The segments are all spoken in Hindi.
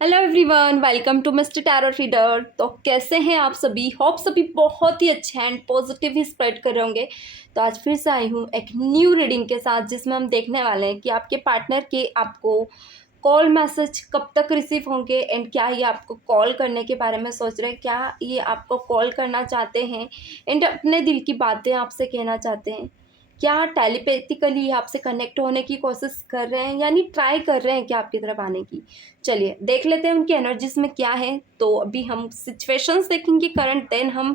Hello everyone, welcome to mister tarot reader. तो कैसे हैं आप सभी? होप सभी बहुत ही अच्छे हैं एंड पॉजिटिव ही स्प्रेड कर रहे होंगे। तो आज फिर से आई हूँ एक न्यू रीडिंग के साथ, जिसमें हम देखने वाले हैं कि आपके पार्टनर के आपको कॉल मैसेज कब तक रिसीव होंगे एंड क्या ये आपको कॉल करने के बारे में सोच रहे हैं, क्या ये आपको कॉल करना चाहते हैं एंड अपने दिल की बातें आपसे कहना चाहते हैं, क्या टेलीपैथिकली आपसे कनेक्ट होने की कोशिश कर रहे हैं, यानी ट्राई कर रहे हैं क्या आपकी तरफ आने की। चलिए देख लेते हैं उनकी एनर्जीज में क्या है। तो अभी हम सिचुएशंस देखेंगे करंट, देन हम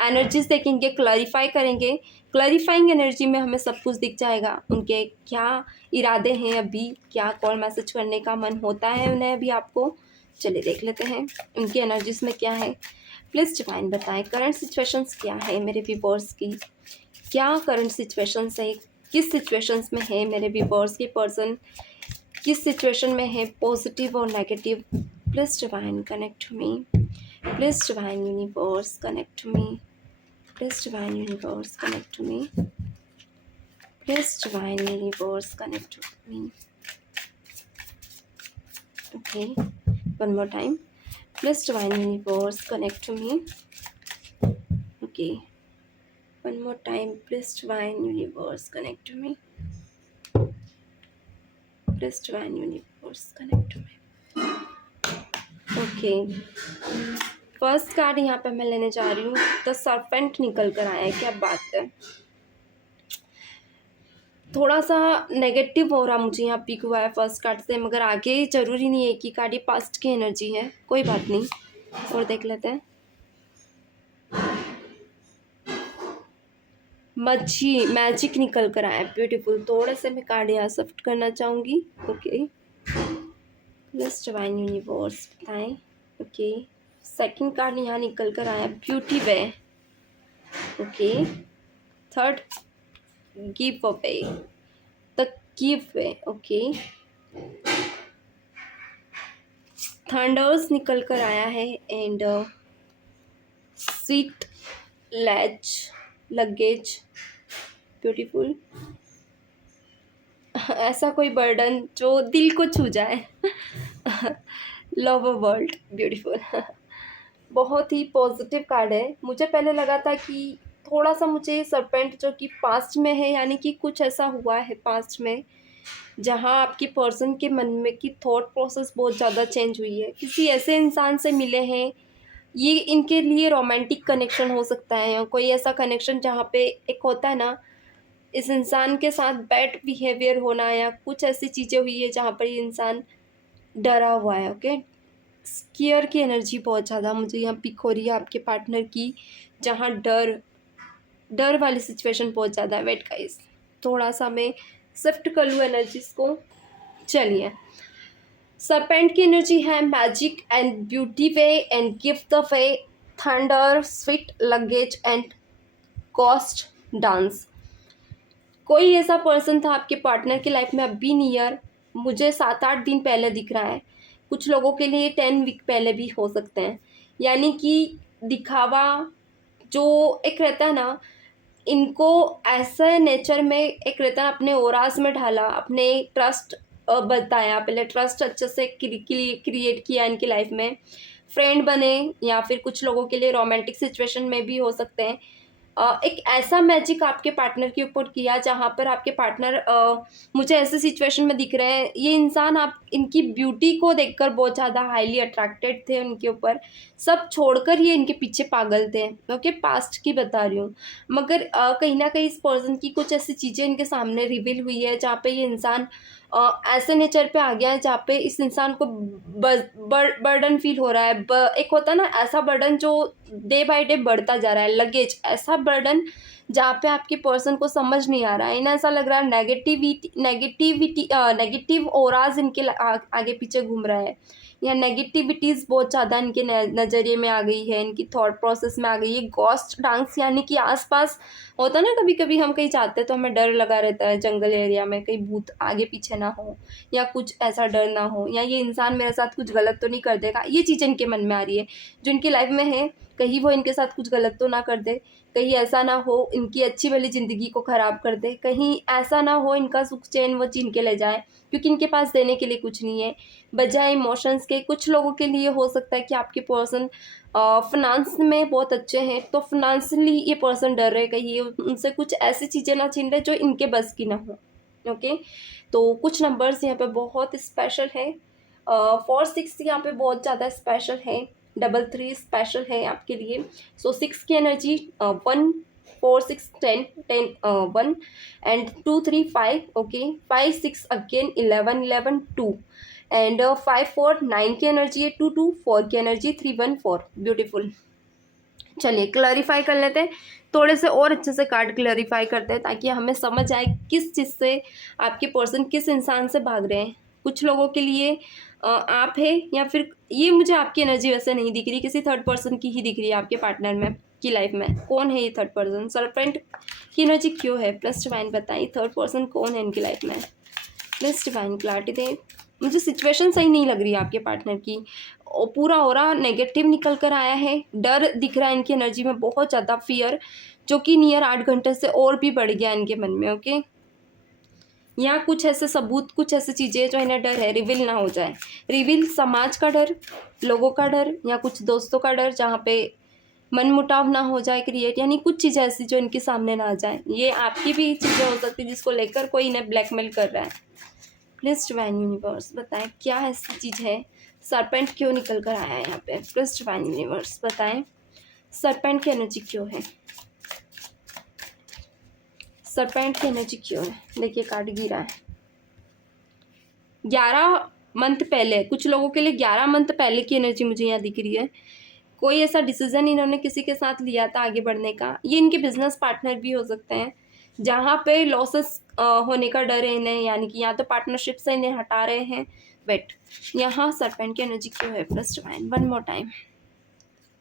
एनर्जीज देखेंगे, क्लैरिफाई करेंगे। क्लैरिफाइंग एनर्जी में हमें सब कुछ दिख जाएगा, उनके क्या इरादे हैं, अभी क्या कॉल मैसेज करने का मन होता है उन्हें अभी आपको। चलिए देख लेते हैं उनकी एनर्जीज में क्या है। प्लीज़ डिवाइन बताएं करंट सिचुएशंस क्या है मेरे व्यूअर्स की, क्या करंट सिचुएशंस है, किस सिचुएशंस में है मेरे व्यूअर्स की पर्सन, किस सिचुएशन में है, पॉजिटिव और negative. Please divine connect to me, please divine universe connect to me, please divine universe connect to me, please divine universe connect to me. Okay, one more time, please divine universe connect to me. Okay, one more time, please divine universe connect to me, please divine universe connect to me। Okay, first card यहाँ पे मैं लेने जा रही हूँ, द सर्पेंट निकल कर आया है। क्या बात है, थोड़ा सा नेगेटिव हो रहा मुझे यहाँ पिक हुआ है फर्स्ट कार्ड से, मगर आगे जरूरी नहीं है कि कार्ड ये पास्ट की एनर्जी है, कोई बात नहीं। और देख लेते हैं, मच्छी मैजिक निकल कर आया, ब्यूटीफुल। थोड़े से मैं कार्ड यहाँ शिफ्ट करना चाहूँगी। ओके, प्लस डिवाइन यूनिवर्स बताएं। ओके, सेकंड कार्ड यहाँ निकल कर आया, beauty way. Okay, third give away, the give way. Okay, thunder's निकल कर आया है and sweet latch luggage, beautiful. ऐसा कोई बर्डन जो दिल को छू जाए। Love a world, beautiful. बहुत ही पॉजिटिव कार्ड है। मुझे पहले लगा था कि थोड़ा सा मुझे सरपेंट जो कि पास्ट में है, यानी कि कुछ ऐसा हुआ है पास्ट में जहाँ आपकी पर्सन के मन में की थॉट प्रोसेस बहुत ज़्यादा चेंज हुई है, किसी ऐसे इंसान से मिले हैं। ये इनके लिए रोमांटिक कनेक्शन हो सकता है, या कोई ऐसा कनेक्शन जहाँ पे एक होता है ना, इस इंसान के साथ बैड बिहेवियर होना, या कुछ ऐसी चीज़ें हुई है जहाँ पर ये इंसान डरा हुआ है। ओके, स्कियर की एनर्जी बहुत ज़्यादा मुझे यहाँ पिक हो रही है आपके पार्टनर की, जहाँ डर डर वाली सिचुएशन बहुत ज़्यादा है। वेट गाइस, थोड़ा सा मैं शिफ्ट कर लूँ एनर्जीज को। चलिए, सरपेंट की एनर्जी है magic and beauty way and gift the way, thunder, sweet luggage and cost dance. कोई ऐसा पर्सन था आपके पार्टनर की लाइफ में अभी नियर, मुझे 7-8 दिन पहले दिख रहा है, कुछ लोगों के लिए 10 वीक पहले भी हो सकते हैं। यानी कि दिखावा जो एक रहता है ना, इनको ऐसा नेचर में एक रहता है, अपने ओराज में ढाला, अपने ट्रस्ट बताया, पहले ट्रस्ट अच्छे से क्रिएट किया इनकी लाइफ में, फ्रेंड बने, या फिर कुछ लोगों के लिए रोमांटिक सिचुएशन में भी हो सकते हैं। एक ऐसा मैजिक आपके पार्टनर के ऊपर किया जहाँ पर आपके पार्टनर मुझे ऐसे सिचुएशन में दिख रहे हैं, ये इंसान आप इनकी ब्यूटी को देखकर बहुत ज़्यादा हाईली अट्रैक्टेड थे उनके ऊपर, सब छोड़कर ये इनके पीछे पागल थे। ओके, पास्ट की बता रही हूँ, मगर कहीं ना कहीं इस पर्सन की कुछ ऐसी चीज़ें इनके सामने रिवील हुई है जहाँ पे ये इंसान ऐसे नेचर पे आ गया है जहाँ पे इस इंसान को बर्डन फील हो रहा है। एक होता है ना ऐसा बर्डन जो डे बाय डे बढ़ता जा रहा है, लगेज, ऐसा बर्डन जहाँ पे आपके पर्सन को समझ नहीं आ रहा है, इन्हें ऐसा लग रहा है नेगेटिव ओराज इनके आगे पीछे घूम रहा है, या नेगेटिविटीज़ बहुत ज़्यादा इनके नज़रिए में आ गई है, इनकी थॉट प्रोसेस में आ गई है। घोस्ट डांस, यानी कि आसपास होता ना, कभी कभी हम कहीं जाते हैं तो हमें डर लगा रहता है, जंगल एरिया में कहीं भूत आगे पीछे ना हो, या कुछ ऐसा डर ना हो, या ये इंसान मेरे साथ कुछ गलत तो नहीं कर देगा, ये चीज़ इनके मन में आ रही है जो इनकी लाइफ में है। कहीं वो इनके साथ कुछ गलत तो ना कर दे, कहीं ऐसा ना हो इनकी अच्छी वाली ज़िंदगी को ख़राब कर दे, कहीं ऐसा ना हो इनका सुख चैन वो छीन के ले जाए, क्योंकि इनके पास देने के लिए कुछ नहीं है बजाय इमोशंस के। कुछ लोगों के लिए हो सकता है कि आपके पर्सन फिनांस में बहुत अच्छे हैं, तो फिनांशियली ये पर्सन डर रहे कहीं ये उनसे कुछ ऐसी चीज़ें ना छीन रहे जो इनके बस की ना हो। ओके, तो कुछ नंबर्स यहाँ पे बहुत स्पेशल है। 4 6 यहाँ पे बहुत ज़्यादा स्पेशल है, 3 स्पेशल है आपके लिए। सो 6 की energy 1 4 6 10 10 1 and 2 3 5 okay, 5 6 again 11 11 2 and 5 4 9 की एनर्जी है, 2 2 4 की एनर्जी 3 1 4। ब्यूटीफुल। चलिए क्लैरिफाई कर लेते हैं, थोड़े से और अच्छे से कार्ड क्लैरिफाई करते हैं ताकि हमें समझ आए किस चीज़ से आपके पर्सन किस इंसान से भाग रहे हैं। कुछ लोगों के लिए आप है, या फिर ये मुझे आपकी एनर्जी वैसे नहीं दिख रही, किसी थर्ड पर्सन की ही दिख रही है आपके पार्टनर में की लाइफ में। कौन है ये थर्ड पर्सन? सर्पेंट की एनर्जी क्यों है? प्लस डिवाइन बताइए थर्ड पर्सन कौन है इनकी लाइफ में। प्लस डिवाइन क्लैरिटी दे। मुझे सिचुएशन सही नहीं लग रही है आपके पार्टनर की, और पूरा हो रहा नेगेटिव निकल कर आया है, डर दिख रहा है इनकी एनर्जी में, बहुत ज़्यादा फियर, जो कि नियर 8 घंटे से और भी बढ़ गया इनके मन में। ओके, यहाँ कुछ ऐसे सबूत, कुछ ऐसी चीज़ें जो इन्हें डर है रिवील ना हो जाए। रिवील समाज का डर, लोगों का डर, या कुछ दोस्तों का डर जहाँ पे मन मुटाव ना हो जाए क्रिएट, यानी कुछ चीज़ें ऐसी जो इनके सामने ना आ जाए। ये आपकी भी चीज़ें हो सकती है जिसको लेकर कोई इन्हें ब्लैकमेल कर रहा है। प्लीज डिवाइन यूनिवर्स बताएं क्या ऐसी चीज़ है, सरपेंट क्यों निकल कर आया है यहाँ पे। प्लीज डिवाइन यूनिवर्स बताएं सरपेंट की एनर्जी क्यों है, सरपेंट की एनर्जी क्यों है। देखिए कार्ड गिरा है 11 मंथ पहले, कुछ लोगों के लिए 11 मंथ पहले की एनर्जी मुझे यहाँ दिख रही है। कोई ऐसा डिसीजन इन्होंने किसी के साथ लिया था आगे बढ़ने का, ये इनके बिजनेस पार्टनर भी हो सकते हैं जहाँ पे लॉसेस होने का डर है इन्हें, यानी कि या तो पार्टनरशिप से इन्हें हटा रहे हैं। बट यहाँ सरपेंट की एनर्जी क्यों है। Plus divine one more time,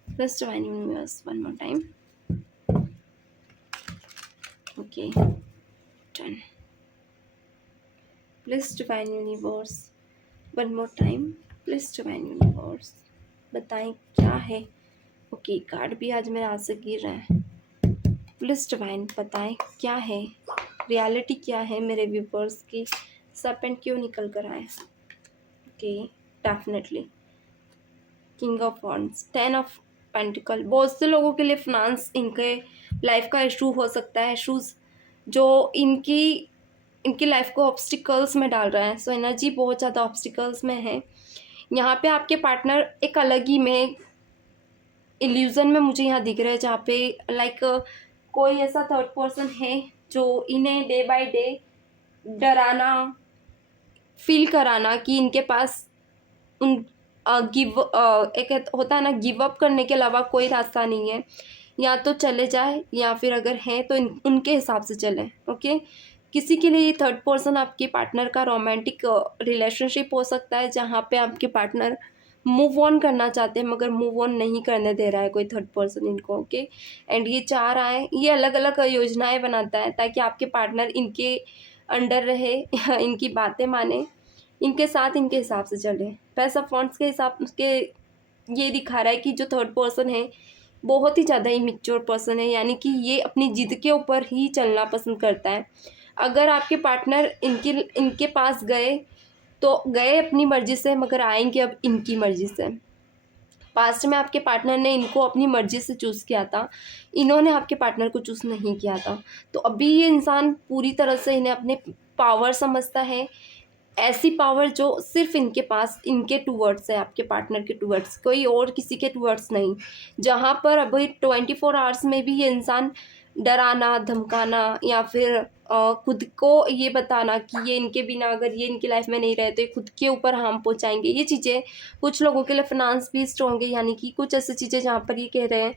plus divine universe one more time. Okay done. Plus divine universe one more time, plus divine universe बताएं क्या है। ओके कार्ड भी आज मेरे हाथ से गिर रहा है। प्लीज डिवाइन बताएं क्या है, रियलिटी क्या है मेरे व्यूवर्स की, सरपेंट क्यों निकल कर आए। Okay definitely king of wands, 10 of pentacle. बहुत से लोगों के लिए फिनांस इनके लाइफ का इशू हो सकता है, इशूज़ जो इनकी लाइफ को ऑब्स्टिकल्स में डाल रहा है। सो एनर्जी बहुत ज़्यादा ऑब्स्टिकल्स में है यहाँ पे। आपके पार्टनर एक अलग ही में इल्यूज़न में मुझे यहाँ दिख रहा है जहाँ पे लाइक कोई ऐसा थर्ड पर्सन है जो इन्हें डे बाय डे डराना, फील कराना कि इनके पास उन एक होता है ना गिव अप करने के अलावा कोई रास्ता नहीं है, या तो चले जाए या फिर अगर है तो उनके हिसाब से चले। ओके, किसी के लिए ये थर्ड पर्सन आपके पार्टनर का रोमांटिक रिलेशनशिप हो सकता है जहाँ पे आपके पार्टनर मूव ऑन करना चाहते हैं मगर मूव ऑन नहीं करने दे रहा है कोई थर्ड पर्सन इनको। ओके, एंड ये चाह रहा है, ये अलग अलग योजनाएं बनाता है ताकि आपके पार्टनर इनके अंडर रहे, इनकी बातें माने, इनके साथ इनके हिसाब से चले। पैसा फंड्स के हिसाब के ये दिखा रहा है कि जो थर्ड पर्सन है बहुत ही ज़्यादा इमेच्योर पर्सन है, यानी कि ये अपनी जिद के ऊपर ही चलना पसंद करता है। अगर आपके पार्टनर इनके पास गए तो गए अपनी मर्ज़ी से, मगर आएंगे अब इनकी मर्ज़ी से। पास्ट में आपके पार्टनर ने इनको अपनी मर्ज़ी से चूज़ किया था, इन्होंने आपके पार्टनर को चूज़ नहीं किया था। तो अभी ये इंसान पूरी तरह से इन्हें अपने पावर समझता है, ऐसी पावर जो सिर्फ इनके पास, इनके टूवर्ड्स है, आपके पार्टनर के टूवर्ड्स, कोई और किसी के टूवर्ड्स नहीं। जहाँ पर अभी 24 आवर्स में भी ये इंसान डराना, धमकाना, या फिर खुद को ये बताना कि ये इनके बिना अगर ये इनकी लाइफ में नहीं रहे तो ये खुद के ऊपर हार्म पहुँचाएंगे। ये चीज़ें कुछ लोगों के लिए फिनांस भी स्ट्रॉन्ग है, यानी कि कुछ ऐसी चीज़ें जहाँ पर ये कह रहे हैं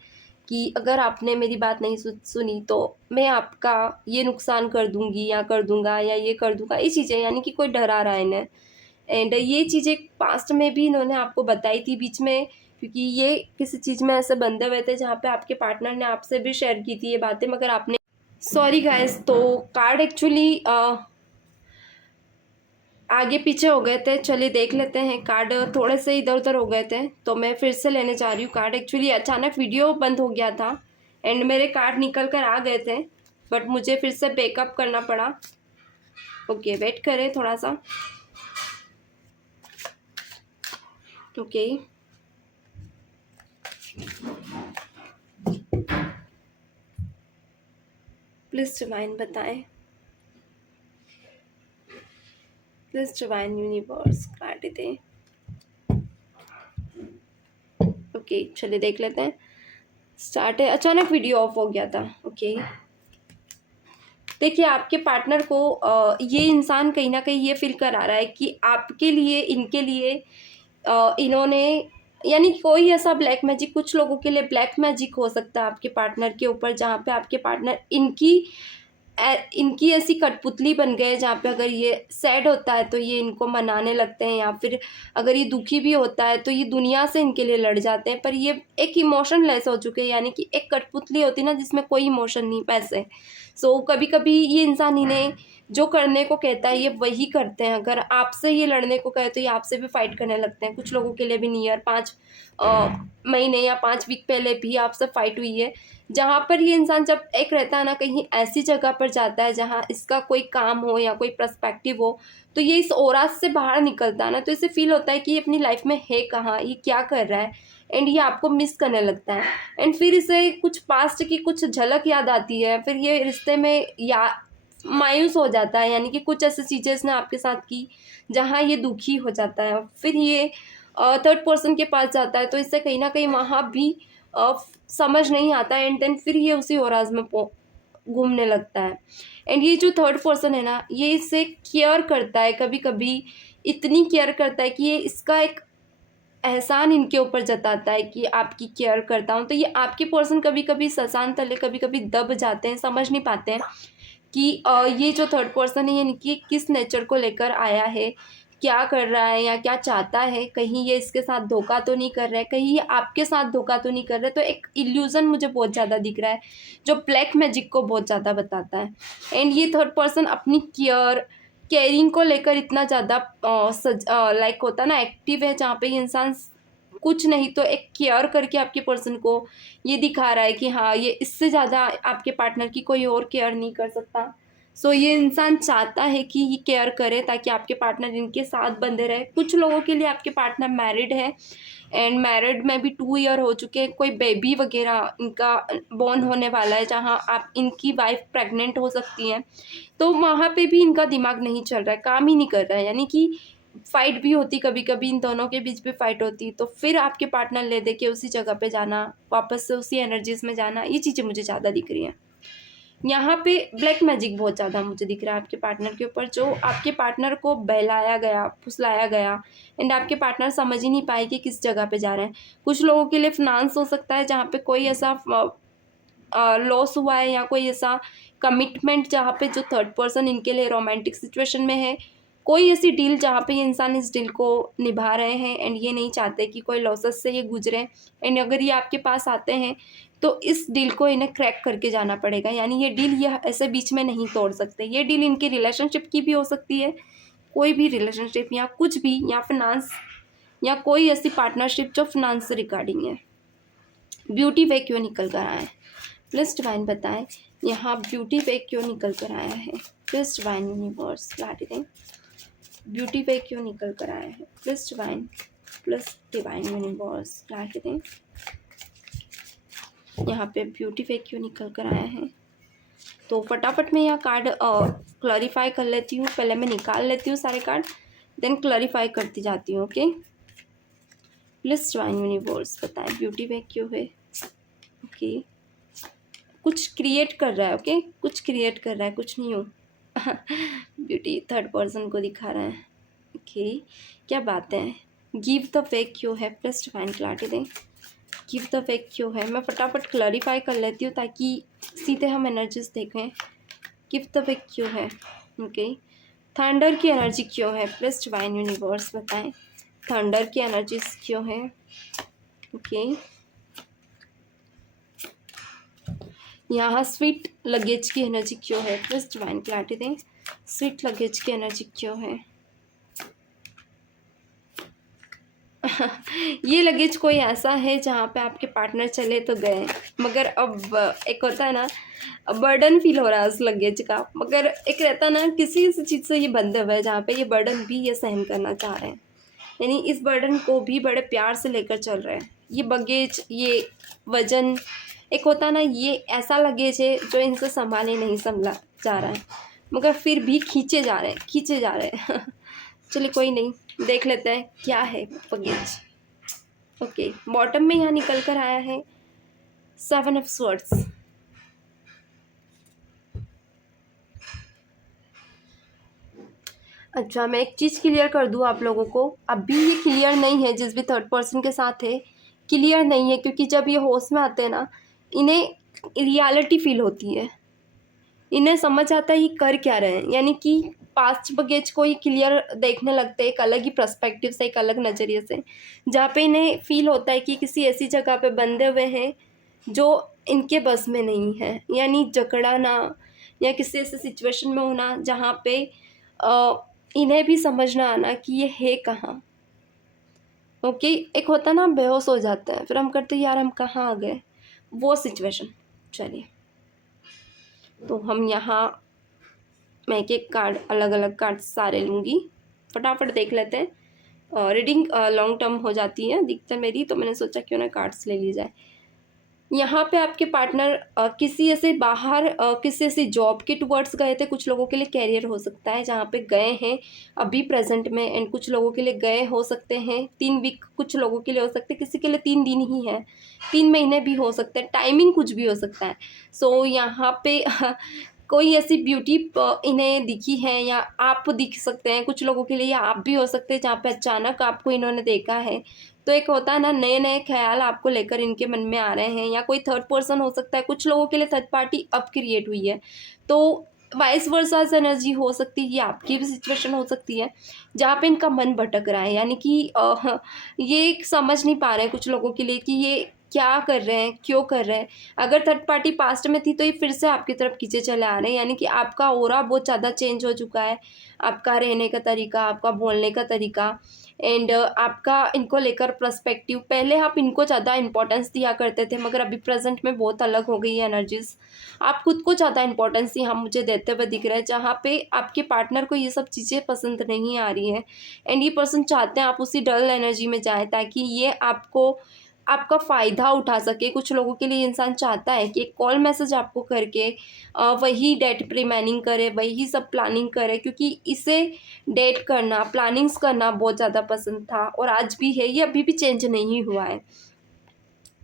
कि अगर आपने मेरी बात नहीं सुनी तो मैं आपका ये नुकसान कर दूंगी या कर दूंगा या ये कर दूंगा। ये चीज़ें यानी कि कोई डरा रहा है इन्हें, एंड ये चीज़ें पास्ट में भी इन्होंने आपको बताई थी बीच में, क्योंकि ये किसी चीज़ में ऐसे बंधे हुए थे जहाँ पे आपके पार्टनर ने आपसे भी शेयर की थी ये बातें, मगर आपने सॉरी गाइस। तो कार्ड एक्चुअली आगे पीछे हो गए थे। चलिए देख लेते हैं, कार्ड थोड़े से इधर उधर हो गए थे तो मैं फिर से लेने जा रही हूँ कार्ड। एक्चुअली अचानक वीडियो बंद हो गया था एंड मेरे कार्ड निकल कर आ गए थे, बट मुझे फिर से बैकअप करना पड़ा। ओके, वेट करें थोड़ा सा। ओके, प्लीज डिवाइन बताएं, प्लीज डिवाइन यूनिवर्स कार्ड दें। ओके, चलिए देख लेते हैं। स्टार्ट है। अचानक वीडियो ऑफ हो गया था। ओके, देखिए आपके पार्टनर को ये इंसान कहीं ना कहीं ये फील करा रहा है कि आपके लिए, इनके लिए इन्होंने, यानी कोई ऐसा ब्लैक मैजिक, कुछ लोगों के लिए ब्लैक मैजिक हो सकता है आपके पार्टनर के ऊपर, जहाँ पे आपके पार्टनर इनकी ऐसी कठपुतली बन गए, जहाँ पे अगर ये सैड होता है तो ये इनको मनाने लगते हैं, या फिर अगर ये दुखी भी होता है तो ये दुनिया से इनके लिए लड़ जाते हैं। पर ये एक इमोशन लेस हो चुके हैं, यानी कि एक कठपुतली होती है ना जिसमें कोई इमोशन नहीं, पैसे। सो कभी कभी ये इंसान इन्हें जो करने को कहता है ये वही करते हैं। अगर आपसे ये लड़ने को कहे तो ये आपसे भी फाइट करने लगते हैं। कुछ लोगों के लिए भी नियर 5 महीने या 5 वीक पहले भी आपसे फाइट हुई है। जहाँ पर ये इंसान जब एक रहता है ना, कहीं ऐसी जगह पर जाता है जहाँ इसका कोई काम हो या कोई पर्सपेक्टिव हो, तो ये इस ओरा से बाहर निकलता है ना, तो इसे फील होता है कि ये अपनी लाइफ में है कहाँ, ये क्या कर रहा है, एंड ये आपको मिस करने लगता है। एंड फिर इसे कुछ पास्ट की कुछ झलक याद आती है, फिर ये रिश्ते में या मायूस हो जाता है, यानी कि कुछ ऐसी चीज़ें इसने आपके साथ की जहाँ ये दुखी हो जाता है। फिर ये थर्ड पर्सन के पास जाता है तो इससे कहीं ना कहीं वहाँ भी समझ नहीं आता, एंड देन फिर ये उसी ओराज में घूमने लगता है। एंड ये जो थर्ड पर्सन है ना, ये इससे केयर करता है, कभी कभी इतनी केयर करता है कि ये इसका एक एहसान इनके ऊपर जताता है कि आपकी केयर करता हूँ। तो ये आपके पर्सन कभी कभी ससान तले कभी कभी दब जाते हैं, समझ नहीं पाते हैं कि ये जो थर्ड पर्सन है यानी कि किस नेचर को लेकर आया है, क्या कर रहा है या क्या चाहता है, कहीं ये इसके साथ धोखा तो नहीं कर रहा है, कहीं ये आपके साथ धोखा तो नहीं कर रहा है। तो एक इल्यूज़न मुझे बहुत ज़्यादा दिख रहा है जो ब्लैक मैजिक को बहुत ज़्यादा बताता है। एंड ये थर्ड पर्सन अपनी केयरिंग को लेकर इतना ज़्यादा लाइक होता है ना, एक्टिव है, जहाँ पे ये इंसान कुछ नहीं तो एक केयर करके आपके पर्सन को ये दिखा रहा है कि हाँ, ये इससे ज़्यादा आपके पार्टनर की कोई और केयर नहीं कर सकता। सो ये इंसान चाहता है कि ये केयर करे ताकि आपके पार्टनर इनके साथ बंधे रहे। कुछ लोगों के लिए आपके पार्टनर मैरिड है एंड मैरिड में भी 2 ईयर हो चुके हैं, कोई बेबी वगैरह इनका बॉर्न होने वाला है, जहाँ आप इनकी वाइफ प्रेग्नेंट हो सकती हैं। तो वहाँ पे भी इनका दिमाग नहीं चल रहा है, काम ही नहीं कर रहा है, यानी कि फाइट भी होती, कभी कभी इन दोनों के बीच भी फाइट होती, तो फिर आपके पार्टनर ले दे के उसी जगह पे जाना, वापस से उसी एनर्जीज में जाना, ये चीज़ें मुझे ज़्यादा दिख रही हैं। यहाँ पे ब्लैक मैजिक बहुत ज़्यादा मुझे दिख रहा है आपके पार्टनर के ऊपर, जो आपके पार्टनर को बहलाया गया, फुसलाया गया, एंड आपके पार्टनर समझ ही नहीं पाए कि किस जगह पे जा रहे हैं। कुछ लोगों के लिए फिनांस हो सकता है, जहाँ पे कोई ऐसा लॉस हुआ है या कोई ऐसा कमिटमेंट जहाँ पे जो थर्ड पर्सन इनके लिए रोमांटिक सिचुएशन में है, कोई ऐसी डील जहाँ पे ये इंसान इस डील को निभा रहे हैं एंड ये नहीं चाहते कि कोई लॉसेस से ये गुजरे। एंड अगर ये आपके पास आते हैं तो इस डील को इन्हें क्रैक करके जाना पड़ेगा, यानी ये डील ये ऐसे बीच में नहीं तोड़ सकते। ये डील इनकी रिलेशनशिप की भी हो सकती है, कोई भी रिलेशनशिप या कुछ भी, या फिनांस या कोई ऐसी पार्टनरशिप जो फिनांस से रिगार्डिंग है। ब्यूटी वे क्यों निकल कर आया है, प्लीज डिवाइन बताएं। यहाँ ब्यूटी वे क्यों निकल कर आया है, प्लीज डिवाइन यूनिवर्स क्लैरिटी दें। ब्यूटी वे क्यों निकल कर आया है, please divine, plus divine universe clarity दें। यहाँ पे ब्यूटी वे क्यों निकल कर आया है, तो फटाफट मैं यहाँ कार्ड क्लैरिफाई कर लेती हूँ। पहले मैं निकाल लेती हूँ सारे कार्ड, देन क्लैरिफाई करती जाती हूँ। ओके, प्लीज डिवाइन यूनिवर्स बताएं ब्यूटी वे क्यों है। ओके, कुछ क्रिएट कर रहा है। ओके, कुछ क्रिएट कर रहा है, कुछ नहीं हो। ब्यूटी थर्ड पर्सन को दिखा रहा है। ओके, क्या बात है। गिव द फेक क्यों है, प्लस डिवाइन क्लैरिटी दें। गिव द फेक क्यों है, मैं फटाफट क्लैरिफाई कर लेती हूँ ताकि सीधे हम एनर्जीज देखें। गिव द फेक क्यों है। ओके, थंडर की एनर्जी क्यों है, प्लस डिवाइन यूनिवर्स बताएं थंडर की एनर्जीज क्यों है। ओके, यहाँ स्वीट लगेज की एनर्जी क्यों है, प्लस डिवाइन क्लैरिटी दें। स्वीट लगेज की एनर्जी क्यों है। ये लगेज कोई ऐसा है जहाँ पे आपके पार्टनर चले तो गए, मगर अब एक होता है ना, बर्डन फील हो रहा है उस लगेज का, मगर एक रहता है ना किसी चीज़ से ये बंधे हुए हैं जहाँ पे ये बर्डन भी ये सहन करना चाह रहे हैं, यानी इस बर्डन को भी बड़े प्यार से लेकर चल रहे हैं। ये लगेज, ये वजन, एक होता है ना, ये ऐसा लगेज है जो इनसे संभाले नहीं संभला जा रहा है, मगर फिर भी खींचे जा रहे हैं, खींचे जा रहे हैं। चलिए कोई नहीं, देख लेते हैं क्या है लगेज। ओके, बॉटम में यहाँ निकल कर आया है 7 ऑफ स्वॉर्ड्स। अच्छा, मैं एक चीज़ क्लियर कर दूँ आप लोगों को, अभी ये क्लियर नहीं है, जिस भी थर्ड पर्सन के साथ है क्लियर नहीं है, क्योंकि जब ये होश में आते हैं ना, इन्हें रियलिटी फील होती है, इन्हें समझ आता है ये कर क्या रहे हैं, यानी कि पास्ट बगेज को ये क्लियर देखने लगते हैं एक अलग ही पर्सपेक्टिव से, एक अलग नज़रिए से, जहाँ पे इन्हें फील होता है कि किसी ऐसी जगह पे बंधे हुए हैं जो इनके बस में नहीं है, यानी जकड़ाना या किसी ऐसे सिचुएशन में होना जहाँ पे इन्हें भी समझना आना कि ये है कहाँ। ओके, एक होता ना बेहोश हो जाता है, फिर हम करते यार हम कहाँ आ गए, वो सिचुएशन। चलिए, तो हम यहाँ, मैं एक एक कार्ड, अलग अलग कार्ड सारे लूँगी, फटाफट देख लेते हैं। रीडिंग लॉन्ग टर्म हो जाती है दिक्कत मेरी, तो मैंने सोचा क्यों ना कार्ड्स ले ली जाए। यहाँ पे आपके पार्टनर किसी ऐसे बाहर किसी ऐसी जॉब के टुवर्ड्स गए थे, कुछ लोगों के लिए कैरियर हो सकता है जहाँ पे गए हैं अभी प्रेजेंट में, एंड कुछ लोगों के लिए गए हो सकते हैं 3 वीक, कुछ लोगों के लिए हो सकते हैं, किसी के लिए 3 दिन ही है, 3 महीने भी हो सकते हैं, टाइमिंग कुछ भी हो सकता है। सो यहाँ पे कोई ऐसी ब्यूटी इन्हें दिखी है, या आप दिख सकते हैं कुछ लोगों के लिए, या आप भी हो सकते हैं जहाँ पे अचानक आपको इन्होंने देखा है, तो एक होता है ना, नए नए ख्याल आपको लेकर इनके मन में आ रहे हैं, या कोई थर्ड पर्सन हो सकता है, कुछ लोगों के लिए थर्ड पार्टी अब क्रिएट हुई है, तो वाइस वर्सा एनर्जी हो सकती है, ये आपकी भी सिचुएशन हो सकती है जहाँ पे इनका मन भटक रहा है, यानी कि ये समझ नहीं पा रहे हैं कुछ लोगों के लिए कि ये क्या कर रहे हैं, क्यों कर रहे हैं। अगर थर्ड पार्टी पास्ट में थी तो ये फिर से आपकी तरफ खींचे चले आ रहे हैं, यानी कि आपका ऑरा बहुत ज़्यादा चेंज हो चुका है, आपका रहने का तरीका, आपका बोलने का तरीका, एंड आपका इनको लेकर पर्सपेक्टिव, पहले आप इनको ज़्यादा इंपॉर्टेंस दिया करते थे, मगर अभी प्रेजेंट में बहुत अलग हो गई है एनर्जीज, आप खुद को ज़्यादा इंपॉर्टेंस यहाँ मुझे देते हुए दिख रहे हैं, जहाँ पे आपके पार्टनर को ये सब चीज़ें पसंद नहीं आ रही हैं, एंड ये पर्सन चाहते हैं आप उसी डल एनर्जी में जाएँ ताकि ये आपको, आपका फ़ायदा उठा सके। कुछ लोगों के लिए इंसान चाहता है कि एक कॉल मैसेज आपको करके वही डेट प्लानिंग करे, वही सब प्लानिंग करे, क्योंकि इसे डेट करना, प्लानिंग्स करना बहुत ज़्यादा पसंद था और आज भी है, ये अभी भी चेंज नहीं हुआ है।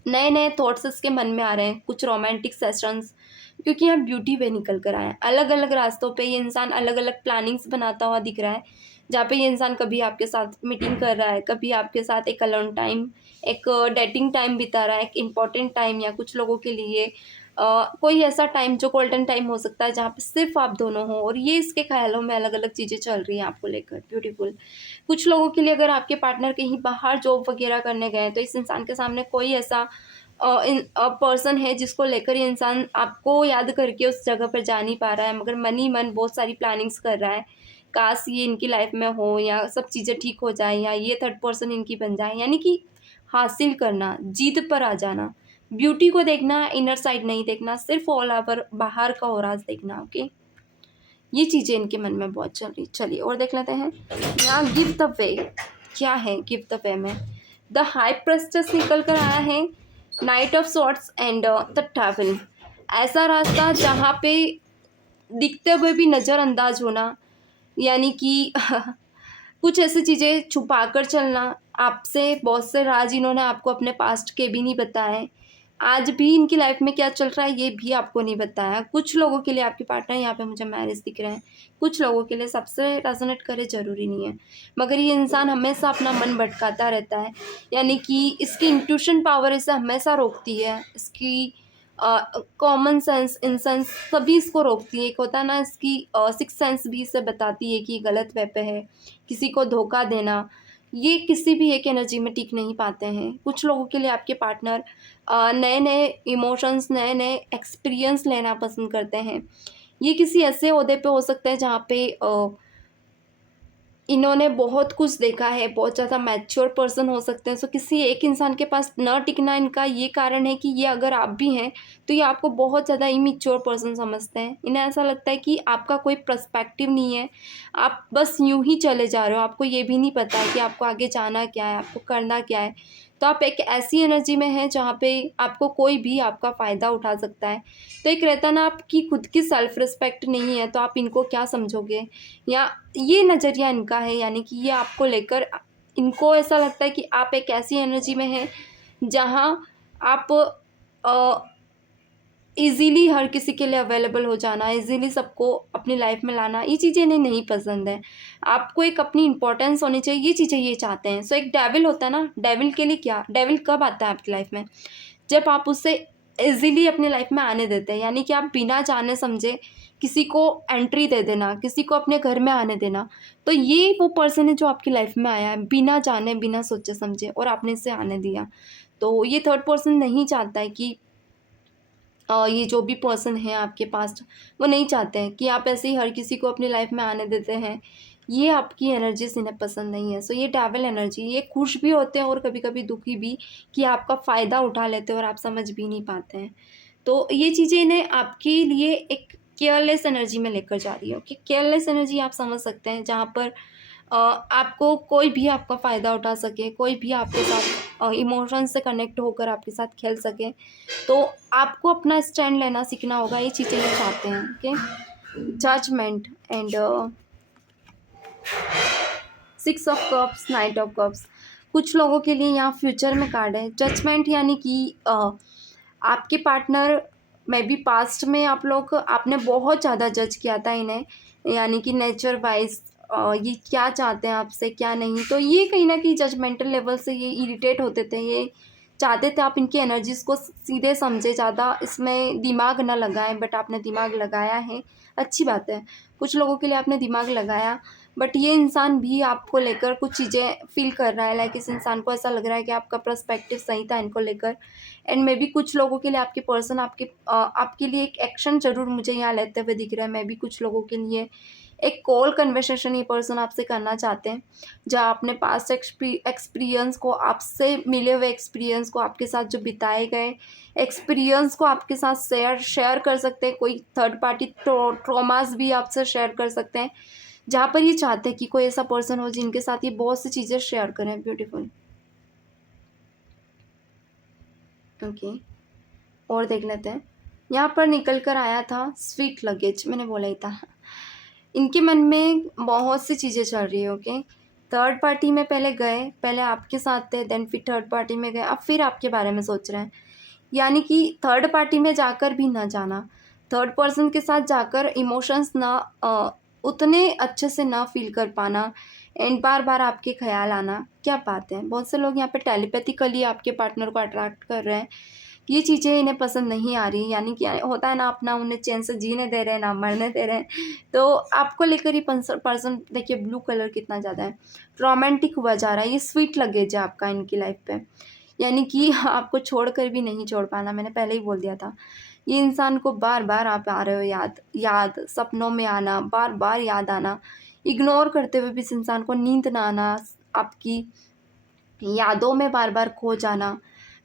नए नए थॉट्स इसके मन में आ रहे हैं, कुछ रोमांटिक सेशंस, क्योंकि यहाँ ब्यूटी वे निकल कर आए हैं, अलग अलग रास्तों पे ये इंसान अलग अलग प्लानिंग्स बनाता हुआ दिख रहा है, जहाँ पे ये इंसान कभी आपके साथ मीटिंग कर रहा है, कभी आपके साथ एक अलोन टाइम, एक डेटिंग टाइम बिता रहा है, एक इम्पॉर्टेंट टाइम, या कुछ लोगों के लिए कोई ऐसा टाइम जो गोल्डन टाइम हो सकता है जहाँ पे सिर्फ आप दोनों हो, और ये इसके ख्यालों में अलग अलग चीज़ें चल रही हैं आपको लेकर। ब्यूटीफुल। कुछ लोगों के लिए अगर आपके पार्टनर कहीं बाहर जॉब वगैरह करने गए तो इस इंसान के सामने कोई ऐसा पर्सन है जिसको लेकर ये इंसान आपको याद करके उस जगह पर जा नहीं पा रहा है, मगर मन ही मन बहुत सारी प्लानिंग्स कर रहा है, काश ये इनकी लाइफ में हो, या सब चीज़ें ठीक हो जाए, या ये थर्ड पर्सन इनकी बन जाए, यानी कि हासिल करना, जीत पर आ जाना, ब्यूटी को देखना, इनर साइड नहीं देखना, सिर्फ ऑल ओवर बाहर का औराज देखना। ओके, ये चीज़ें इनके मन में बहुत चल रही। चलिए और देख लेते हैं यहाँ गिव द वे क्या है। गिव द वे में द हाई प्रेस्टेस निकल कर आया है, knight of swords and the travel. ऐसा रास्ता जहाँ पे दिखते हुए भी नज़रअंदाज होना, यानी कि कुछ ऐसी चीज़ें छुपा कर चलना, आपसे बहुत से राज इन्होंने आपको अपने पास्ट के भी नहीं बताए, आज भी इनकी लाइफ में क्या चल रहा है ये भी आपको नहीं बताया। कुछ लोगों के लिए आपके पार्टनर यहाँ पे मुझे मैरिज दिख रहे हैं, कुछ लोगों के लिए सबसे रेजोनेट करे ज़रूरी नहीं है, मगर ये इंसान हमेशा अपना मन भटकाता रहता है, यानी कि इसकी इंट्यूशन पावर इसे हमेशा रोकती है, इसकी कॉमन सेंस, इन सेंस सभी इसको रोकती है। एक होता है ना, इसकी सिक्स सेंस भी इसे बताती है कि ये गलत वे पे है। किसी को धोखा देना, ये किसी भी एक एनर्जी में टिक नहीं पाते हैं। कुछ लोगों के लिए आपके पार्टनर नए नए इमोशंस, नए नए एक्सपीरियंस लेना पसंद करते हैं। ये किसी ऐसे ओहदे पे हो सकता है जहाँ पे इन्होंने बहुत कुछ देखा है, बहुत ज़्यादा मैच्योर पर्सन हो सकते हैं। सो किसी एक इंसान के पास न टिकना इनका ये कारण है कि ये अगर आप भी हैं तो ये आपको बहुत ज़्यादा इमेच्योर पर्सन समझते हैं। इन्हें ऐसा लगता है कि आपका कोई पर्सपेक्टिव नहीं है, आप बस यूं ही चले जा रहे हो, आपको ये भी नहीं पता है कि आपको आगे जाना क्या है, आपको करना क्या है। तो आप एक ऐसी एनर्जी में हैं जहाँ पे आपको कोई भी आपका फ़ायदा उठा सकता है। तो एक रहता ना, आपकी खुद की सेल्फ रिस्पेक्ट नहीं है तो आप इनको क्या समझोगे, या ये नज़रिया इनका है, यानी कि ये आपको लेकर इनको ऐसा लगता है कि आप एक ऐसी एनर्जी में हैं जहाँ आप ईज़िली हर किसी के लिए अवेलेबल हो जाना, ईज़िली सबको अपनी लाइफ में लाना, ये चीज़ें इन्हें नहीं पसंद है। आपको एक अपनी इम्पोर्टेंस होनी चाहिए, ये चीज़ें ये चाहते हैं। सो एक डेविल होता है ना, डेविल के लिए क्या, डेविल कब आता है आपकी लाइफ में, जब आप उसे ईज़िली अपनी लाइफ में आने देते हैं, यानी कि आप बिना जाने समझे किसी को एंट्री दे देना, किसी को अपने घर में आने देना। तो ये वो पर्सन है जो आपकी लाइफ में आया है बिना जाने, बिना सोचे समझे, और आपने इसे आने दिया। तो ये थर्ड पर्सन नहीं चाहता है कि ये जो भी पर्सन है आपके पास, वो नहीं चाहते हैं कि आप ऐसे ही हर किसी को अपनी लाइफ में आने देते हैं। ये आपकी एनर्जीज इन्हें पसंद नहीं है। सो ये डेविल एनर्जी, ये खुश भी होते हैं और कभी कभी दुखी भी, कि आपका फ़ायदा उठा लेते हैं और आप समझ भी नहीं पाते हैं। तो ये चीज़ें इन्हें आपके लिए एक केयरलेस एनर्जी में लेकर जा रही है। ओके, केयरलेस एनर्जी आप समझ सकते हैं, जहाँ पर आपको कोई भी आपका फ़ायदा उठा सके, कोई भी आपके साथ इमोशन से कनेक्ट होकर आपके साथ खेल सके। तो आपको अपना स्टैंड लेना सीखना होगा, ये चीज़ें ये चाहते हैं। Okay, judgment and 6 of cups, knight of cups. कुछ लोगों के लिए यहाँ फ्यूचर में कार्ड है जजमेंट, यानी कि आपके पार्टनर में भी पास्ट में आपने बहुत ज़्यादा जज किया था इन्हें, यानी कि नेचर वाइज ये क्या चाहते हैं आपसे क्या नहीं। तो ये कहीं ना कहीं जजमेंटल लेवल से ये इरिटेट होते थे, ये चाहते थे आप इनकी एनर्जीज को सीधे समझे, ज़्यादा इसमें दिमाग ना लगाएं, बट आपने दिमाग लगाया है, अच्छी बात है। कुछ लोगों के लिए आपने दिमाग लगाया, बट ये इंसान भी आपको लेकर कुछ चीज़ें फील कर रहा है, लाइक इस इंसान को ऐसा लग रहा है कि आपका पर्सपेक्टिव सही था इनको लेकर। एंड मे बी कुछ लोगों के लिए आपके पर्सन आपके लिए एक एक्शन ज़रूर मुझे यहाँ लेते हुए दिख रहा है। मे बी कुछ लोगों के लिए एक कॉल कन्वर्सेशन ये पर्सन आपसे करना चाहते हैं, जहाँ अपने पास्ट एक्सपीरियंस को, आपसे मिले हुए एक्सपीरियंस को, आपके साथ जो बिताए गए एक्सपीरियंस को आपके साथ शेयर कर सकते हैं। कोई थर्ड पार्टी ट्रॉमास भी आपसे शेयर कर सकते हैं, जहाँ पर ये चाहते हैं कि कोई ऐसा पर्सन हो जिनके साथ ये बहुत सी चीज़ें शेयर करें। ब्यूटीफुल। ओके, और देख लेते हैं। यहाँ पर निकल कर आया था स्वीट लगेज, मैंने बोला ही था। इनके मन में बहुत सी चीज़ें चल रही है। ओके, थर्ड पार्टी में पहले गए, पहले आपके साथ थे, देन फिर थर्ड पार्टी में गए, अब फिर आपके बारे में सोच रहे हैं। यानी कि थर्ड पार्टी में जाकर भी ना जाना, थर्ड पर्सन के साथ जाकर इमोशंस ना उतने अच्छे से ना फील कर पाना, एंड बार बार आपके ख्याल आना। क्या बात है, बहुत से लोग यहाँ पे टेलीपैथिकली आपके पार्टनर को अट्रैक्ट कर रहे हैं। ये चीज़ें इन्हें पसंद नहीं आ रही, यानी कि होता है ना, अपना उन्हें चैन से जीने दे रहे हैं ना मरने दे रहे हैं। तो आपको लेकर ही पर्सन देखिए, ब्लू कलर कितना ज़्यादा है, रोमांटिक हुआ जा रहा है। ये स्वीट लगेज है आपका इनकी लाइफ पे, यानी कि आपको छोड़कर भी नहीं छोड़ पाना, मैंने पहले ही बोल दिया था। ये इंसान को बार बार आप आ रहे हो, याद सपनों में आना, बार बार याद आना, इग्नोर करते हुए भी इस इंसान को नींद ना आना, आपकी यादों में बार बार खो जाना,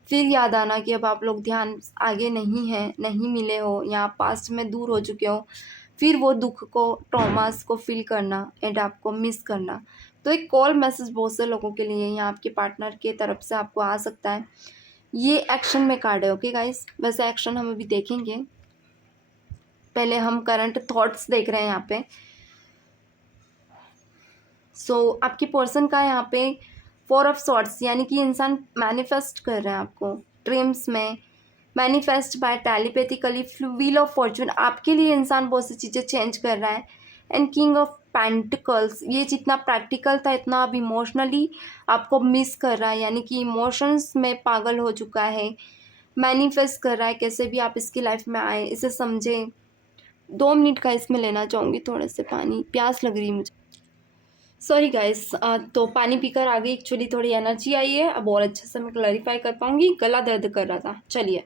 फिर याद आना कि अब आप लोग ध्यान आगे नहीं हैं, नहीं मिले हो, या आप पास्ट में दूर हो चुके हो, फिर वो दुख को, ट्रॉमास को फील करना एंड आपको मिस करना। तो एक कॉल मैसेज बहुत से लोगों के लिए यहाँ आपके पार्टनर के तरफ से आपको आ सकता है। ये एक्शन में कार्ड है। ओके गाइस, वैसे एक्शन हम अभी देखेंगे, पहले हम करंट थॉट्स देख रहे हैं यहाँ पे। सो आपकी पर्सन का यहाँ पे 4 ऑफ सॉर्ड्स, यानी कि इंसान मैनिफेस्ट कर रहे हैं आपको ड्रीम्स में, manifest by telepathically. Wheel of fortune, आपके लिए इंसान बहुत सी चीज़ें चेंज कर रहा है। एंड किंग ऑफ पेंटिकल्स, ये जितना प्रैक्टिकल था इतना अब इमोशनली आपको मिस कर रहा है, यानी कि इमोशंस में पागल हो चुका है, मैनिफेस्ट कर रहा है कैसे भी आप इसकी लाइफ में आए, इसे समझें। 2 मिनट का इसमें लेना चाहूँगी, थोड़े से पानी, प्यास लग रही है मुझे। सॉरी गाइस, तो पानी पीकर आ गई, एक्चुअली थोड़ी एनर्जी आई है, अब और अच्छे से मैं क्लैरिफाई कर पाऊँगी, गला दर्द कर रहा था। चलिए,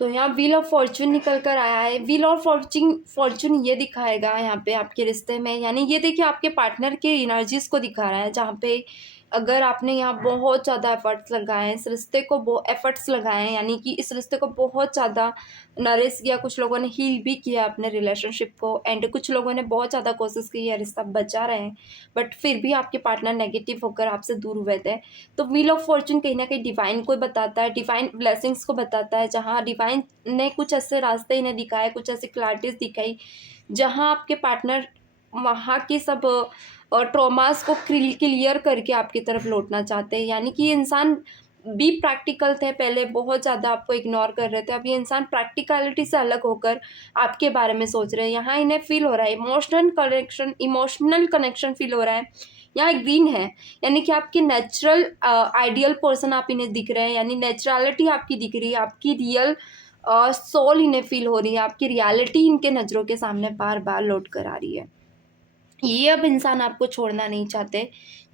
तो यहाँ व्हील ऑफ फॉर्चून निकल कर आया है। व्हील ऑफ फॉर्चून ये दिखाएगा यहाँ पे आपके रिश्ते में, यानी ये देखिए आपके पार्टनर के एनर्जीज को दिखा रहा है, जहाँ पे अगर आपने यहाँ बहुत ज़्यादा एफर्ट्स लगाए हैं, इस रिश्ते को एफर्ट्स लगाए हैं, यानी कि इस रिश्ते को बहुत ज़्यादा नरिश किया, कुछ लोगों ने हील भी किया अपने रिलेशनशिप को, एंड कुछ लोगों ने बहुत ज़्यादा कोशिश की है रिश्ता बचा रहे हैं, बट फिर भी आपके पार्टनर नेगेटिव होकर आपसे दूर हुए थे। तो व्हील ऑफ फॉर्चून कहीं ना कहीं डिवाइन को बताता है, डिवाइन ब्लेसिंग्स को बताता है, जहाँ डिवाइन ने कुछ ऐसे रास्ते इन्हें दिखाए, कुछ ऐसी क्लैरिटीज दिखाई, जहाँ आपके पार्टनर वहाँ की सब ट्रॉमास को क्लियर करके आपकी तरफ लौटना चाहते हैं। यानी कि ये इंसान भी प्रैक्टिकल थे, पहले बहुत ज़्यादा आपको इग्नोर कर रहे थे, अब ये इंसान प्रैक्टिकलिटी से अलग होकर आपके बारे में सोच रहे हैं। यहाँ इन्हें फील हो रहा है इमोशनल कनेक्शन फील हो रहा है। यहाँ ग्रीन है, यानी कि आपके नेचुरल आइडियल पर्सन आप इन्हें दिख रहे हैं, यानी नेचुरलिटी आपकी दिख रही है, आपकी रियल सोल इन्हें फील हो रही है, आपकी रियलिटी इनके नज़रों के सामने बार बार लौट कर आ रही है। ये अब इंसान आपको छोड़ना नहीं चाहते,